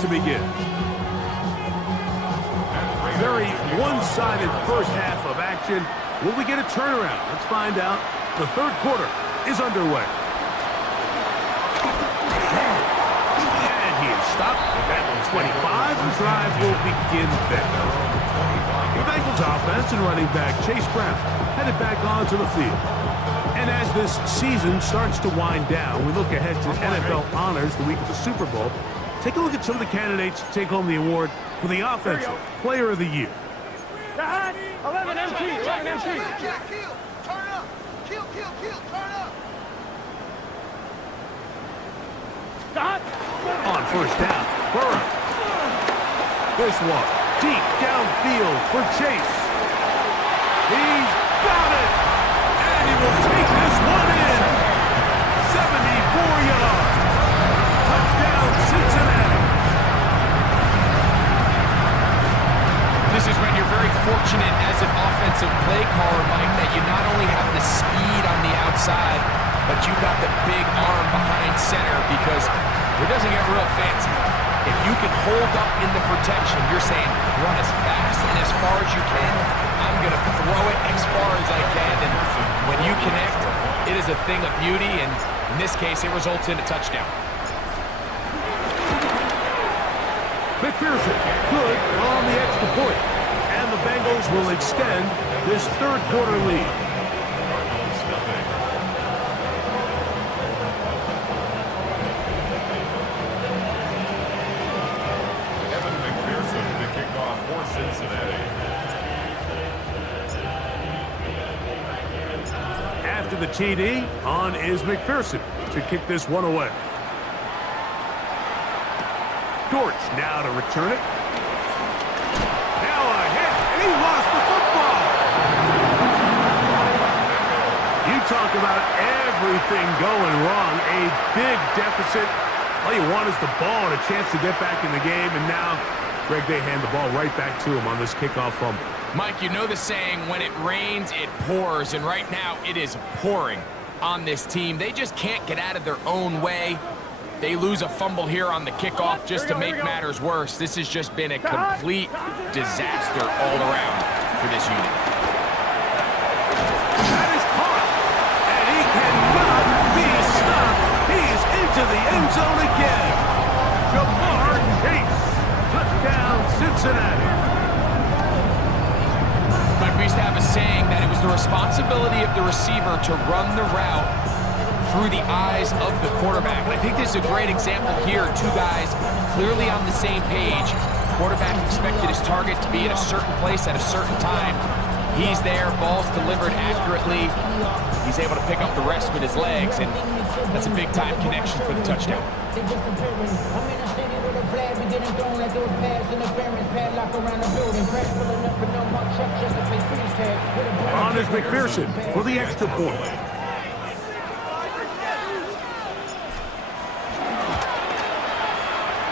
to begin. Very one-sided first half of action. Will we get a turnaround? Let's find out. The third quarter is underway. And he is stopped at 25. The drive will begin then. The Bengals offense and running back Chase Brown headed back onto the field. And as this season starts to wind down, we look ahead to NFL honors the week of the Super Bowl. Take a look at some of the candidates to take home the award for the Offensive Player of the Year. 11 MT, 11 MT. Turn up. Kill, turn up. On first down, Burrow. This one, deep downfield for Chase. He's got it. And he will take this one in. 74 yards. Touchdown, Cincinnati. This is when you're very fortunate as an offensive play caller, Mike, that you not only have the speed on the outside, but you got the big arm behind center, because it doesn't get real fancy. If you can hold up in the protection, you're saying run as fast and as far as you can. I'm going to throw it as far as I can. And when you connect, it is a thing of beauty. And in this case, it results in a touchdown. McPherson, good on the extra point. And the Bengals will extend this third quarter lead. After the TD, on is McPherson to kick this one away. Dortch now to return it. Now a hit, and he lost the football. You talk about everything going wrong. A big deficit. All you want is the ball and a chance to get back in the game, and now Greg, they hand the ball right back to him on this kickoff fumble. Mike, you know the saying, when it rains, it pours, and right now it is pouring on this team. They just can't get out of their own way. They lose a fumble here on the kickoff just to make matters worse. This has just been a complete disaster all around for this unit. That is caught, and he cannot be stopped. He's into the end zone again. Jamar Chase, touchdown Cincinnati. Mike, we used to have a saying that it was the responsibility of the receiver to run the route through the eyes of the quarterback. And I think this is a great example here. Two guys clearly on the same page. Quarterback expected his target to be at a certain place at a certain time. He's there, ball's delivered accurately. He's able to pick up the rest with his legs, and that's a big-time connection for the touchdown. On is McPherson for the extra point.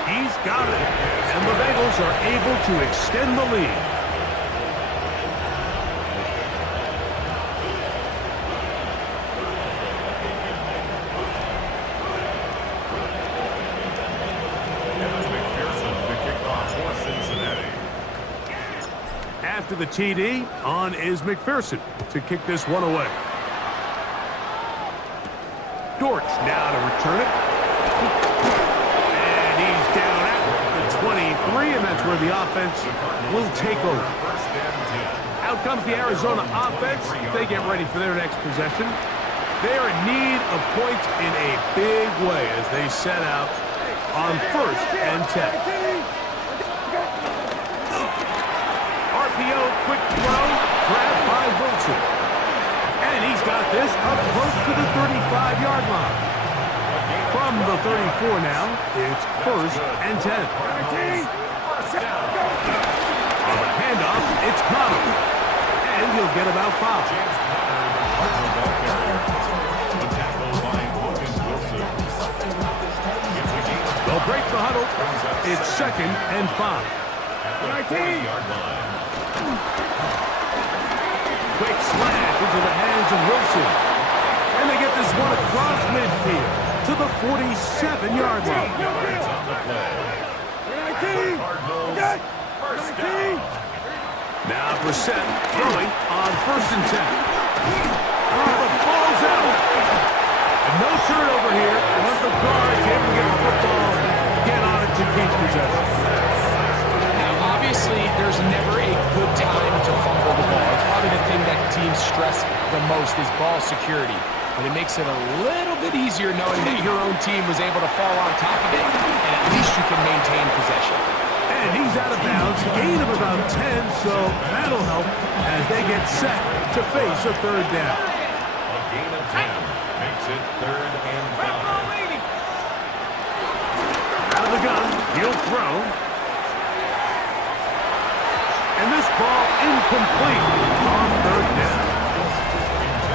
He's got it, and the Bengals are able to extend the lead. After the TD, on is McPherson to kick this one away. Dortch now to return it. And he's down at the 23, and that's where the offense will take over. Out comes the Arizona offense. They get ready for their next possession. They're in need of points in a big way as they set out on 1st and 10. RPO, quick throw, grabbed by Wilson. And he's got this up close to the 35-yard line. From the 34 now, it's 1st and 10. On the handoff, it's Connor. And he'll get about 5. They'll break the huddle. It's 2nd and 5. 19-yard line. Quick slant into the hands of Wilson. And they get this one across midfield to the 47-yard line. Now Brissett throwing on 1st and 10. Oh, the ball's out. And no turnover here. Once the guard's able to get the football, get on it to keep possession. Now, obviously, there's never a good time to fumble the ball. It's probably the thing that teams stress the most is ball security. But it makes it a little bit easier knowing that your own team was able to fall on top of it, and at least you can maintain possession. And he's out of bounds, gain of about 10, so that'll help as they get set to face a 3rd down. A gain of 10 makes it 3rd and 5. Out of the gun, he'll throw. And this ball incomplete on 3rd down.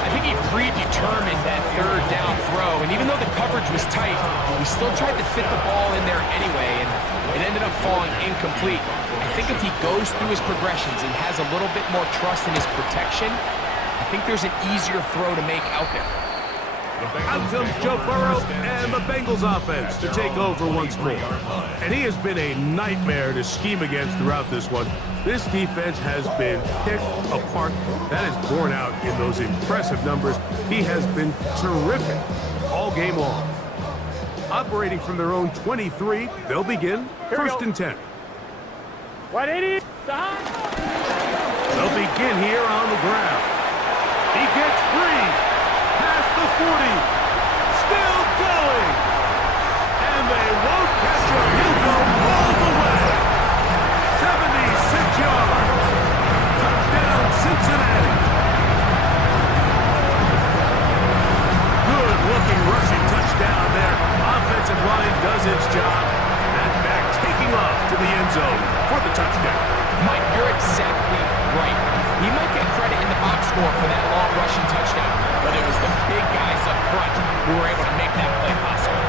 I think he predetermined that 3rd down throw, and even though the coverage was tight, he still tried to fit the ball in there anyway, and it ended up falling incomplete. I think if he goes through his progressions and has a little bit more trust in his protection, I think there's an easier throw to make out there. Out comes Joe Burrow and the Bengals offense to take over once more. And he has been a nightmare to scheme against throughout this one. This defense has been picked apart. That is borne out in those impressive numbers. He has been terrific all game long. Operating from their own 23, they'll begin 1st and 10. 180. They'll begin here on the ground. He gets free. Past the 40. Still going. And they won't catch him. He'll go all the way. 76 yards. Touchdown, Cincinnati. Good-looking rushing touchdown there. Offensive line does its job. And back taking off to the end zone for the touchdown. Mike, you're exactly right. He might get credit in the box score for that long rushing touchdown, but it was the big guys up front who were able to make that play possible.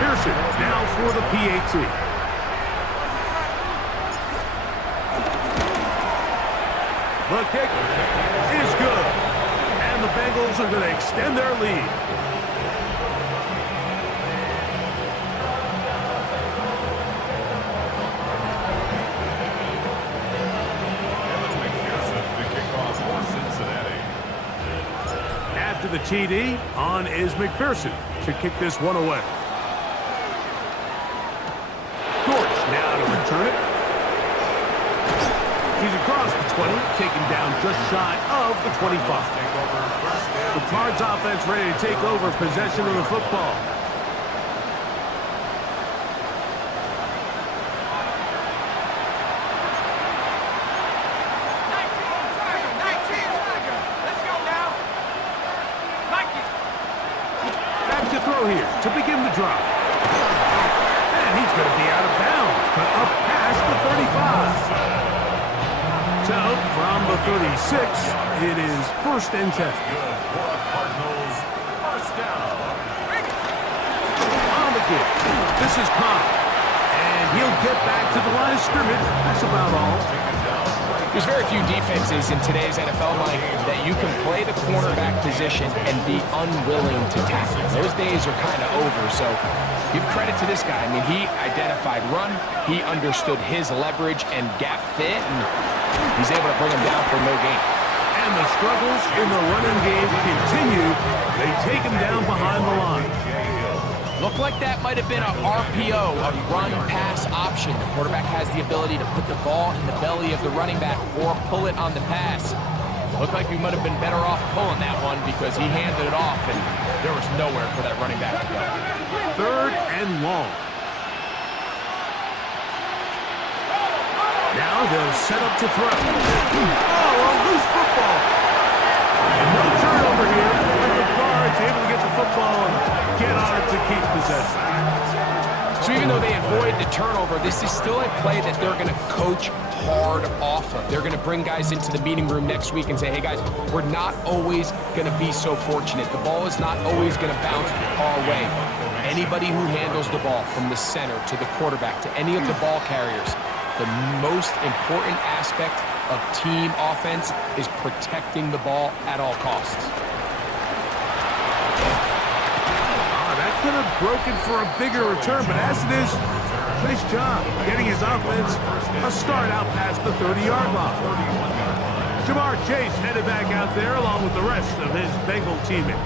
Pearson now for the PAT. The kick is good. And the Bengals are going to extend their lead. After the TD, on is McPherson to kick this one away. Dortch now to return it. He's across the 20, taken down just shy of the 25. The Cards offense ready to take over possession of the football. Here to begin the drive. And he's going to be out of bounds, but up past the 35. So, from the 36, it is 1st and 10. Good for the Cardinals. 1st down. On the kick. This is Connor. And he'll get back to the line of scrimmage. That's about all. There's very few defenses in today's NFL, Mike, that you can play the cornerback position and be unwilling to tackle. Those days are kind of over, so give credit to this guy. I mean, he identified run, he understood his leverage and gap fit, and he's able to bring him down for no gain. And the struggles in the running game continue. They take him down behind the line. Looked like that might have been a RPO, a run-pass option. The quarterback has the ability to put the ball in the belly of the running back or pull it on the pass. Looked like we might have been better off pulling that one because he handed it off, and there was nowhere for that running back to go. 3rd and long. Now they'll set up to throw. Oh, a loose football. And no turnover here. The Cards able to get the football and get on it to keep possession. So even though they avoided the turnover, this is still a play that they're going to coach hard off of. They're going to bring guys into the meeting room next week and say, hey guys, we're not always going to be so fortunate. The ball is not always going to bounce our way. Anybody who handles the ball from the center to the quarterback to any of the ball carriers, the most important aspect of team offense is protecting the ball at all costs. That could have broken for a bigger return, but as it is, Nice job getting his offense a start out past the 30-yard line. Jamar Chase headed back out there along with the rest of his Bengal teammates.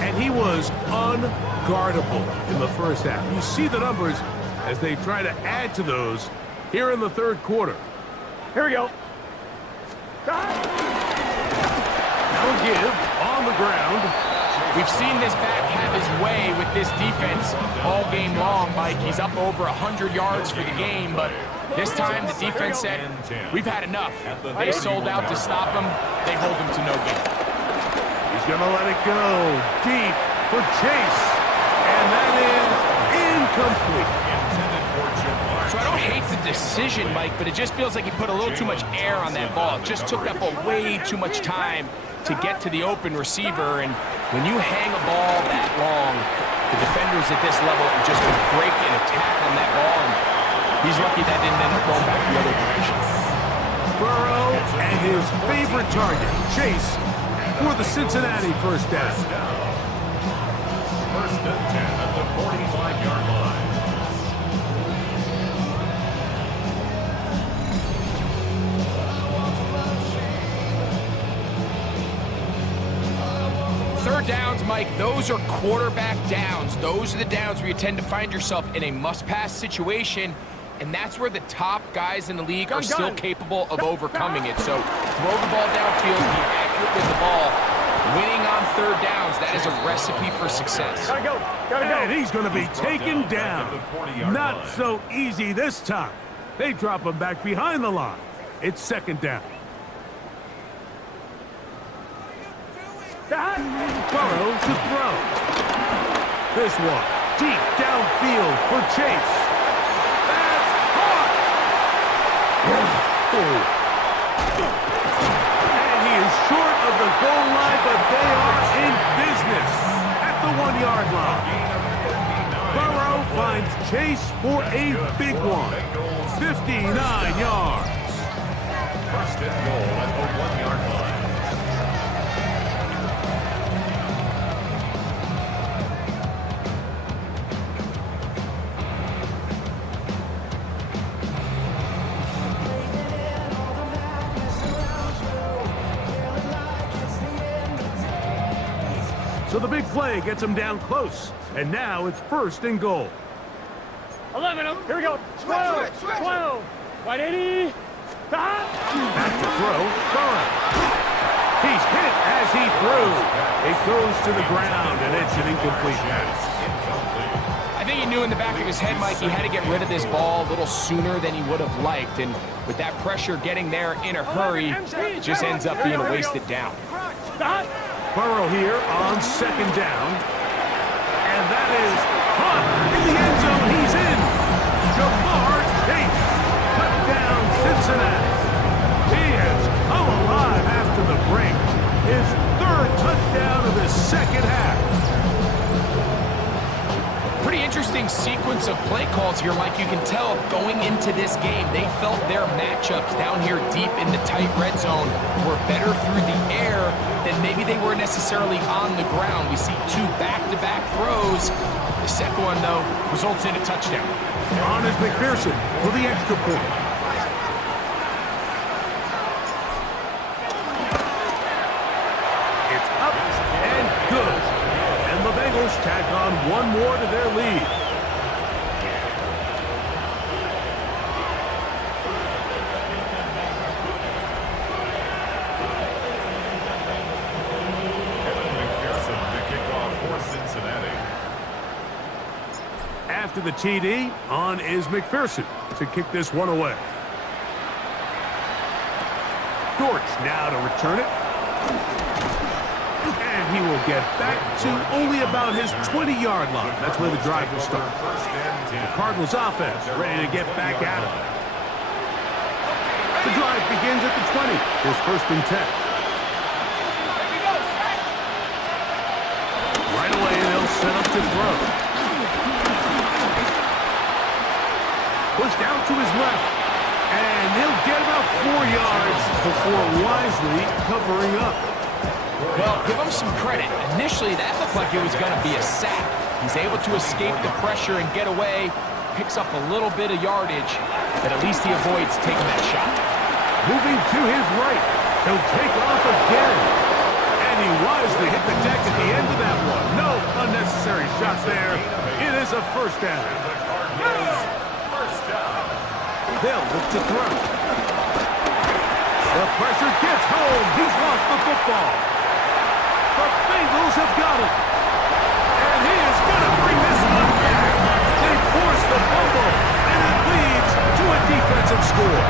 And he was unguardable in the first half. You see the numbers as they try to add to those here in the third quarter. Here we go. Now a give on the ground. We've seen this back have his way with this defense all game long, Mike. He's up over 100 yards for the game, but this time the defense said, we've had enough. They sold out to stop him. They hold him to no gain. He's going to let it go deep for Chase. And that is incomplete. So I don't hate the decision, Mike, but it just feels like he put a little too much air on that ball. It just took up way too much time to get to the open receiver. And when you hang a ball that long, the defenders at this level are just going to break and attack on that ball. And he's lucky that didn't end up going back the other direction. Burrow and his favorite target, Chase, for the Cincinnati first down. First and 10 at the 45-yard line. Third downs, Mike, those are quarterback downs. Those are the downs where you tend to find yourself in a must-pass situation, and that's where the top guys in the league are still capable of overcoming it. So throw the ball downfield, be accurate with the ball. Winning on third downs, that is a recipe for success. Gotta go. And he's going to be taken down. Not so easy this time. They drop him back behind the line. It's second down. Burrow to throw. This one deep downfield for Chase. That's caught. And he is short of the goal line, but they are in business at the 1-yard line. Burrow finds Chase for a big one. 59 yards. First and goal at the 1-yard line. So the big play gets him down close. And now it's first and goal. 11 of them. Here we go. 12. 12. 180. Back to throw. Burrow. He's hit as he threw. It goes to the ground, and it's an incomplete pass. I think he knew in the back of his head, Mike, he had to get rid of this ball a little sooner than he would have liked. And with that pressure getting there in a hurry, it just ends up being a wasted down. Burrow here on second down. And that is caught in the end zone. He's in. Jamar Chase. Touchdown, Cincinnati. He has come alive after the break. His third touchdown of the second half. Pretty interesting sequence of play calls here, Mike. You can tell going into this game, they felt their matchups down here deep in the tight red zone were better through the air than maybe they were necessarily on the ground. We see two back-to-back throws. The second one, though, results in a touchdown. On is McPherson for the extra point. It's up and good. And the Bengals tack on one more to their lead. McPherson to kick off for Cincinnati. After the TD, on is McPherson to kick this one away. Dortch now to return it. And he will get back to only about his 20-yard line. That's where the drive will start. The Cardinals offense ready to get back at it. The drive begins at the 20. Here's first and 10. Right away, they'll set up to throw. Push down to his left. And he'll get about 4 yards before wisely covering up. Well, give him some credit. Initially, that looked like it was going to be a sack. He's able to escape the pressure and get away. picks up a little bit of yardage, but at least he avoids taking that shot. Moving to his right. He'll take off again. And he wisely hit the deck at the end of that one. No unnecessary shots there. It is a first down. They'll look to throw. The pressure gets home. He's lost the football. The Bengals have got it. And he is going to bring this one back. They force the fumble, and it leads to a defensive score.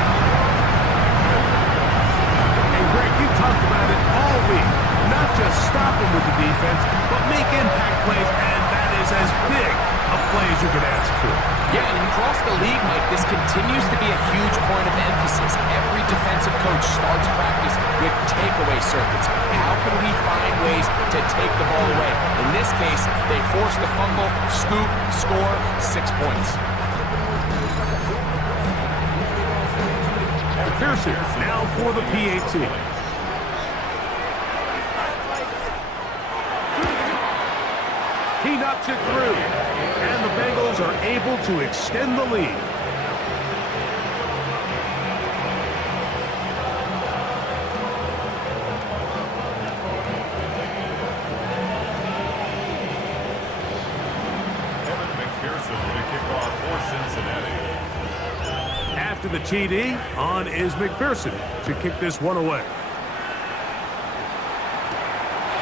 And Greg, you talked about it all week. Not just stop him with the defense, but make impact plays, and that is as big a play as you can ask for. Yeah, and across the league, Mike, this continues to be a huge point of emphasis. Every defensive coach starts practice with takeaway circuits. How can we find ways to take the ball away? In this case, they force the fumble, scoop, score, 6 points. Pearson now for the PAT. He knocks it through, and the Bengals are able to extend the lead. After the TD, on is McPherson to kick this one away.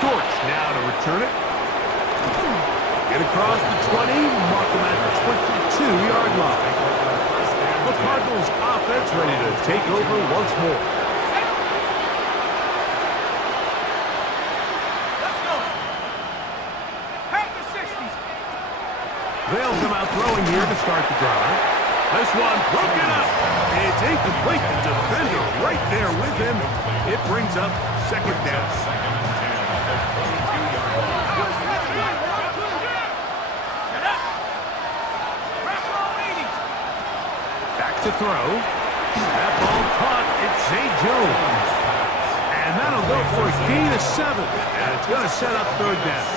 Dortch now to return it. Get across the 20, mark them at the 22-yard line. The Cardinals offense ready to take over once more. Let's go. Pack the 60s. They'll come out throwing here to start the drive. This one broken up. It's incomplete. The defender right there with him. It brings up second down. Back to throw. That ball caught. It's Zay Jones. And that'll go for a gain of 7. And it's going to set up third down.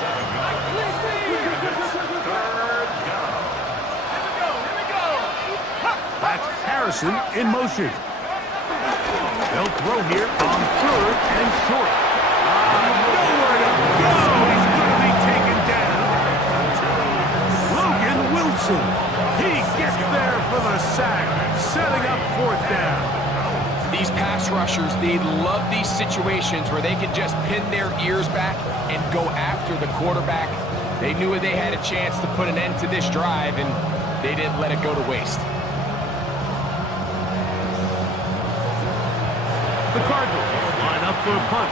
That's Harrison in motion. They'll throw here on third and short. Nowhere to go. He's going to be taken down. Logan Wilson. He gets there for the sack, setting up fourth down. These pass rushers, they love these situations where they can just pin their ears back and go after the quarterback. They knew they had a chance to put an end to this drive, and they didn't let it go to waste. The Cardinals line up for a punt.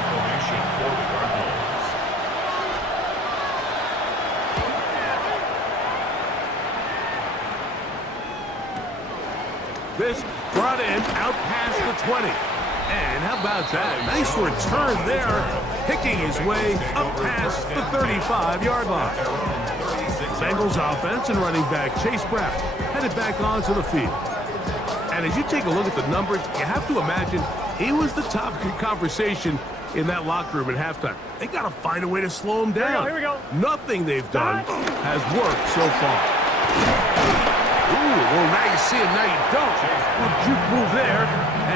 This brought in out past the 20. And how about that? Nice return there, picking his way up past the 35-yard line. Bengals offense and running back Chase Brown headed back onto the field. And as you take a look at the numbers, you have to imagine he was the topic of conversation in that locker room at halftime. They got to find a way to slow him down. Here we go. Nothing they've done has worked so far. Ooh, well, now you see him, now you don't. Good juke move there,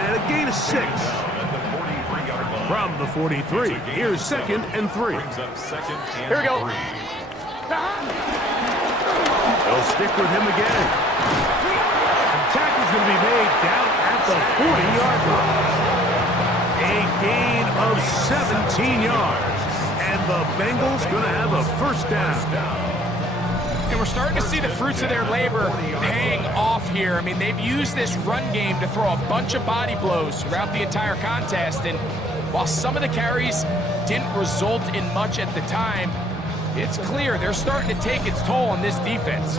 and a gain of 6. From the 43, here's 2nd and 3. Here we go. They'll stick with him again. Tackle's going to be made down at the 40-yard line. A gain of 17 yards. And the Bengals going to have a first down. And we're starting to see the fruits of their labor paying off here. I mean, they've used this run game to throw a bunch of body blows throughout the entire contest. And while some of the carries didn't result in much at the time, it's clear they're starting to take its toll on this defense.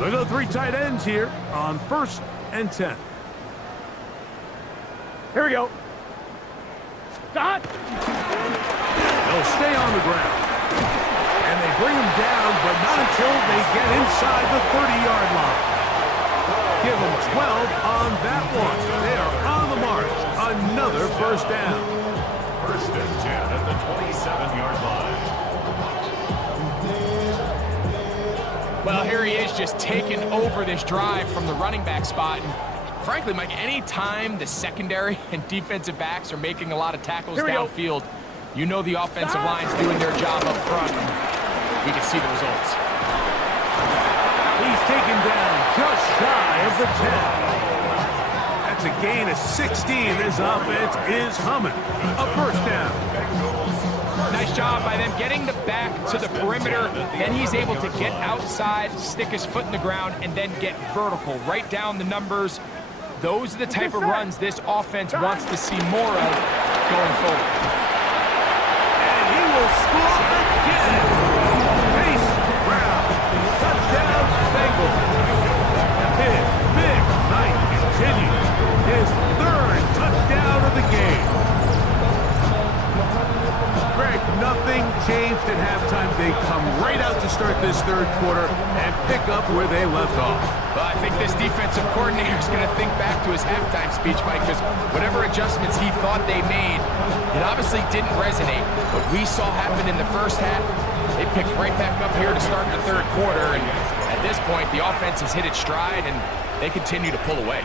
Look at the 3 tight ends here on 1st and 10. Here we go. Dot. They'll stay on the ground. And they bring him down, but not until they get inside the 30-yard line. Give them 12 on that one. They are on the march. Another first down. 1st and 10 at the 27-yard line. Well, here he is just taking over this drive from the running back spot. And frankly, Mike, any time the secondary and defensive backs are making a lot of tackles downfield, you know the offensive line's doing their job up front. We can see the results. He's taken down just shy of the 10. That's a gain of 16. This offense is humming. A first down. Nice job by them getting the back to the perimeter. Then he's able to get outside, stick his foot in the ground, and then get vertical. Right down the numbers. Those are the type of runs this offense wants to see more of going forward. And he will score again. Chase Brown. Touchdown, Bengals. His big night continues. His third touchdown of the game. Greg, nothing changed at halftime. They come right out to start this third quarter and pick up where they left off. Well, I think this defensive coordinator is going to think back to his halftime speech, Mike, because whatever adjustments he thought they made, it obviously didn't resonate. What we saw happen in the first half, they picked right back up here to start the third quarter, and at this point, the offense has hit its stride, and they continue to pull away.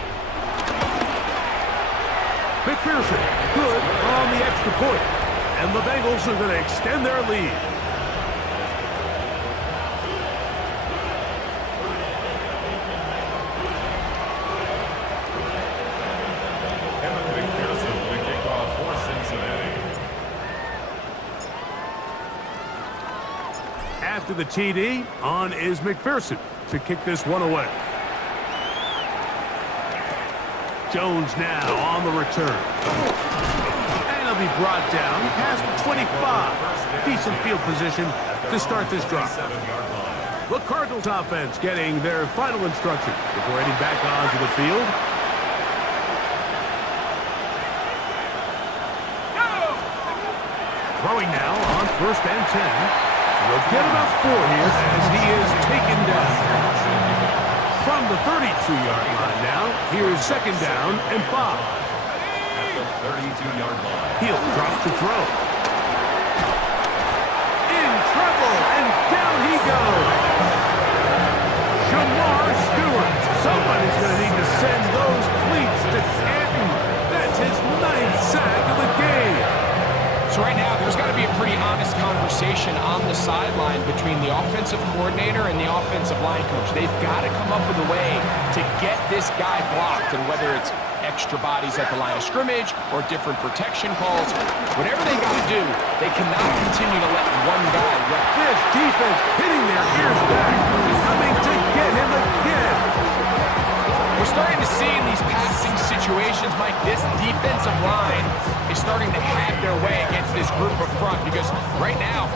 McPherson, good on the extra point. And the Bengals are going to extend their lead. McPherson, the kickoff for Cincinnati. After the TD, on is McPherson to kick this one away. Jones now on the return. And he'll be brought down past the 25. Decent field position to start this drive. The Cardinals offense getting their final instruction before heading back onto the field. Throwing now on 1st and 10. They'll get about 4 here as he is taken down. From the 32-yard line now, here's 2nd down and 5. At the 32-yard line. He'll drop to throw. In trouble, and down he goes. Jamar Stewart. Somebody's going to need to send those cleats to Canton. That's his 9th sack of the game. So right now, there's got to be a pretty honest conversation on the sideline between the offensive coordinator and the offensive line coach. They've got to come up with a way to get this guy blocked, and whether it's extra bodies at the line of scrimmage or different protection calls, whatever they got to do, they cannot continue to let one guy run. This defense hitting their ears back, coming to get him again. We're starting to see in these passing situations, Mike, this defensive line is starting to have their way against this group up front, because right now,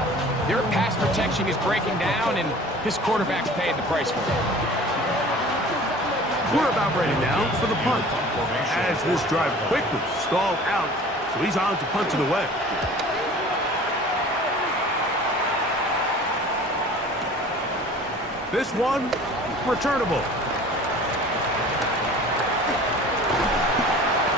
their pass protection is breaking down, and this quarterback's paying the price for it. We're about ready now for the punt, as this drive quickly stalled out, so he's on to punt it away. This one, returnable.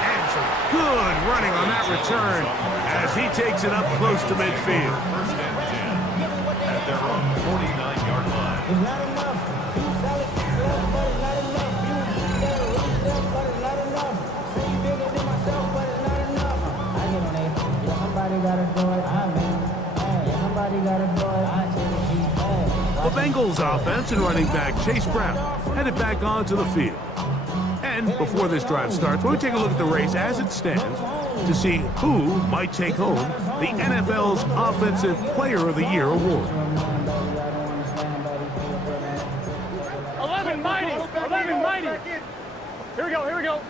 And some good running on that return as he takes it up close to midfield. 1st and 10 at their own 49-yard line. The Bengals offense and running back Chase Brown headed back onto the field. And before this drive starts, we'll take a look at the race as it stands to see who might take home the NFL's Offensive Player of the Year award. 11 mighty. 11 mighty. Here we go. Here we go.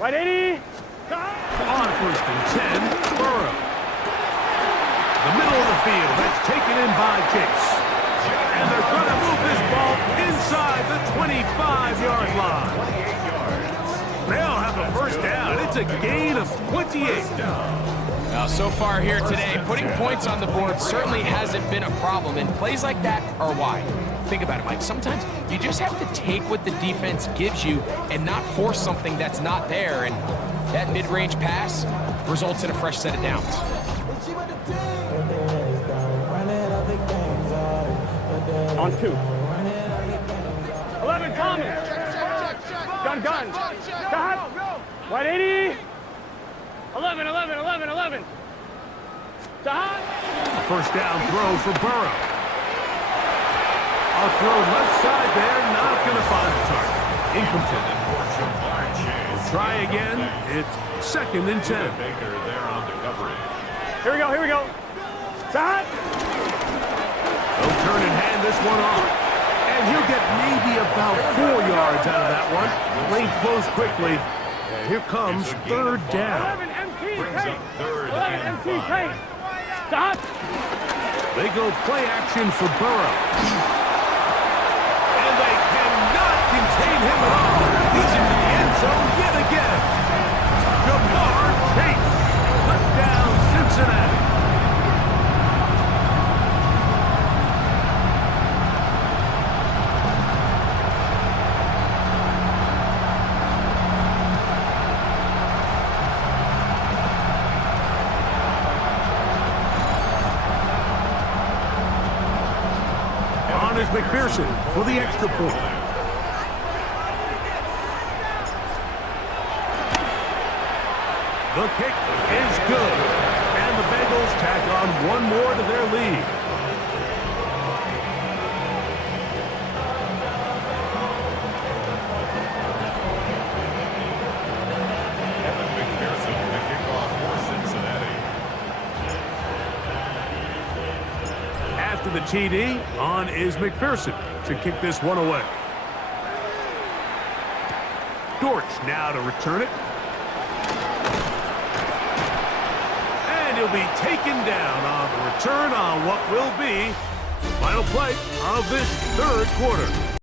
Right 80. On 1st and 10, Burrow. The middle of the field, that's taken in by Chase. And they're going to move this ball inside the 25-yard line. They'll have a 1st down. It's a gain of 28. Now, so far here today, putting points on the board certainly hasn't been a problem, and plays like that are why. Think about it, Mike. Sometimes you just have to take what the defense gives you and not force something that's not there, and that mid-range pass results in a fresh set of downs. On 2. 11, Thomas. Gun. Stop. Right 80. 11. Stop. First down throw for Burrow. A throw left side there, not going to find the target. Incomplete. Try again. It's 2nd and 10. Baker there on the coverage. Here we go. Stop. They'll turn and hand this one off. And he'll get maybe about 4 yards out of that one. Lane closed quickly. And here comes 3rd down. 11 MT Brings Tate. up 3rd 11 and MT 5. Tate. Stop. They go play action for Burrow. And they cannot contain him at all. He's in the end zone yet again. Jamar Chase. Touchdown, Cincinnati. On is McPherson for the extra point. The kick is good. And the Bengals tack on one more to their lead. Evan McPherson, the kickoff for Cincinnati. After the TD, on is McPherson to kick this one away. Dortch now to return it. And he'll be taken down on the return on what will be the final play of this 3rd quarter.